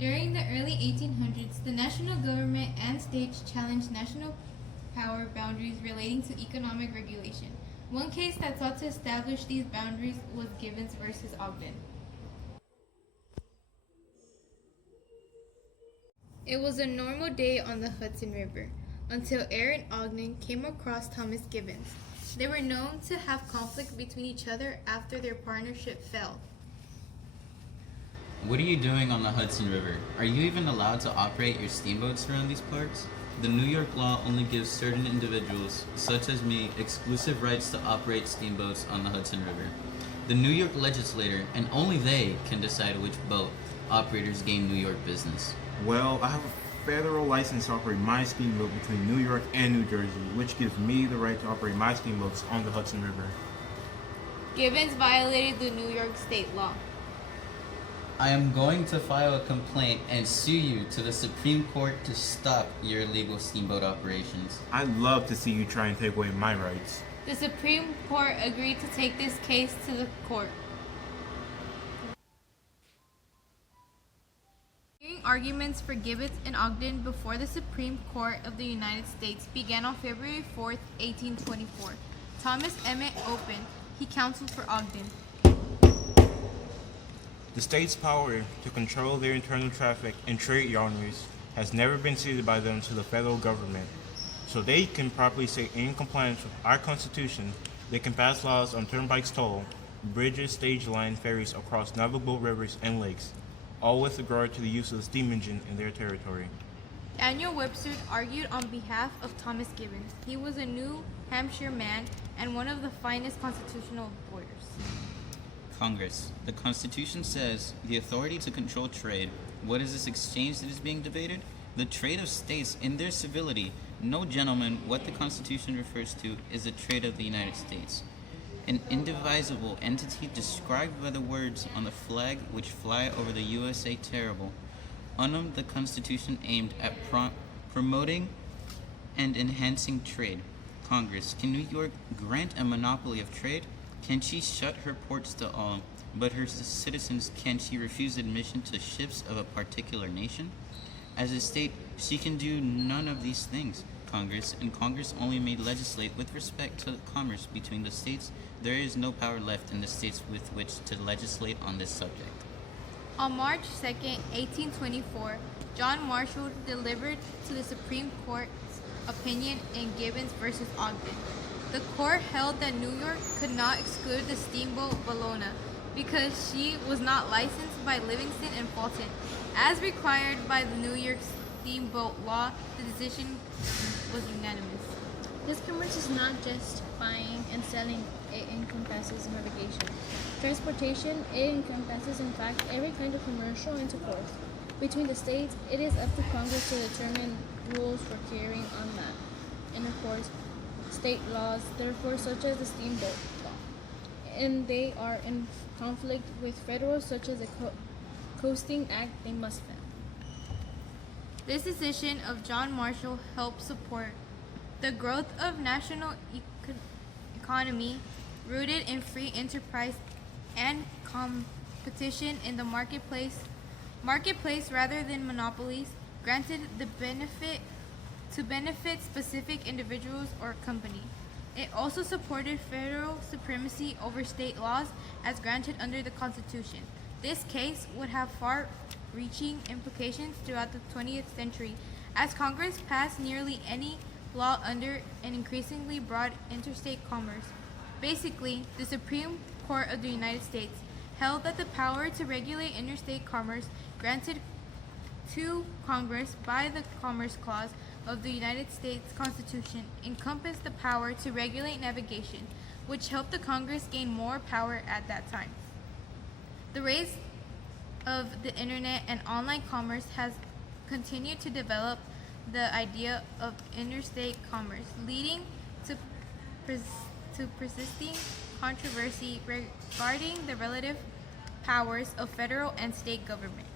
During the early 1800s, the national government and states challenged national power boundaries relating to economic regulation. One case that sought to establish these boundaries was Gibbons versus Ogden. It was a normal day on the Hudson River until Aaron Ogden came across Thomas Gibbons. They were known to have conflict between each other after their partnership fell. What are you doing on the Hudson River? Are you even allowed to operate your steamboats around these parts? The New York law only gives certain individuals, such as me, exclusive rights to operate steamboats on the Hudson River. The New York legislature, and only they, can decide which boat operators gain New York business. Well, I have a federal license to operate my steamboat between New York and New Jersey, which gives me the right to operate my steamboats on the Hudson River. Gibbons violated the New York state law. I am going to file a complaint and sue you to the Supreme Court to stop your illegal steamboat operations. I'd love to see you try and take away my rights. The Supreme Court agreed to take this case to the court. Hearing arguments for Gibbons and Ogden before the Supreme Court of the United States began on February 4, 1824. Thomas Emmett opened. He counseled for Ogden. The state's power to control their internal traffic and trade boundaries has never been ceded by them to the federal government. So they can properly stay in compliance with our Constitution. They can pass laws on turnpikes toll, bridges, stage line, ferries across navigable rivers and lakes, all with regard to the use of the steam engine in their territory. Daniel Webster argued on behalf of Thomas Gibbons. He was a New Hampshire man and one of the finest constitutional lawyers. Congress. The Constitution says the authority to control trade. What is this exchange that is being debated? The trade of states in their civility. No, gentlemen, what the Constitution refers to is the trade of the United States, an indivisible entity described by the words on the flag which fly over the USA terrible. Unum, the Constitution aimed at promoting and enhancing trade. Congress. Can New York grant a monopoly of trade? Can she shut her ports to all, but her citizens can she refuse admission to ships of a particular nation? As a state, she can do none of these things. Congress, and Congress only may legislate with respect to commerce between the states. There is no power left in the states with which to legislate on this subject. On March 2, 1824, John Marshall delivered to the Supreme Court's opinion in Gibbons versus Ogden. The court held that New York could not exclude the steamboat Valona because she was not licensed by Livingston and Fulton. As required by the New York steamboat law, the decision was unanimous. This commerce is not just buying and selling, it encompasses navigation. Transportation, it encompasses in fact every kind of commercial intercourse. Between the states, it is up to Congress to determine rules for carrying on that intercourse. State laws, therefore, such as the steamboat law, and they are in conflict with federal, such as the Coasting Act, they must fail. This decision of John Marshall helped support the growth of national economy rooted in free enterprise and competition in the marketplace rather than monopolies, granted the benefit specific individuals or company. It also supported federal supremacy over state laws as granted under the Constitution. This case would have far-reaching implications throughout the 20th century, as Congress passed nearly any law under an increasingly broad interstate commerce. Basically, the Supreme Court of the United States held that the power to regulate interstate commerce granted to Congress by the Commerce Clause of the United States Constitution encompassed the power to regulate navigation, which helped the Congress gain more power at that time. The rise of the internet and online commerce has continued to develop the idea of interstate commerce, leading to persisting controversy regarding the relative powers of federal and state government.